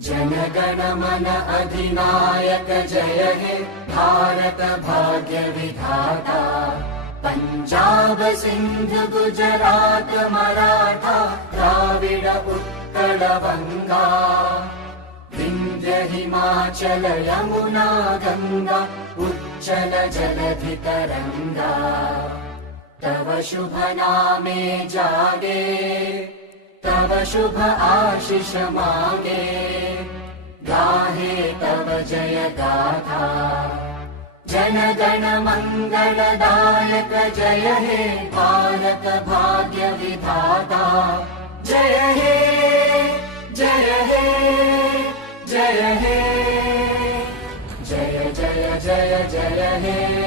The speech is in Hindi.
जनगण मन अधिनायक जय हे भारत भाग्य विधाता। पंजाब सिंध गुजरात मराठा द्राविड उत्कल बंगा। विंध्य हिमाचल यमुना गंगा उच्चल जलधि तरंगा। तव शुभ नामे जागे तव शुभ आशीष मांगे। गाहे तव जय गाथा जनगण मंगलदायक जय हे भारत भाग्य विधाता। जय हे जय हे जय हे जय जय जय जय हे।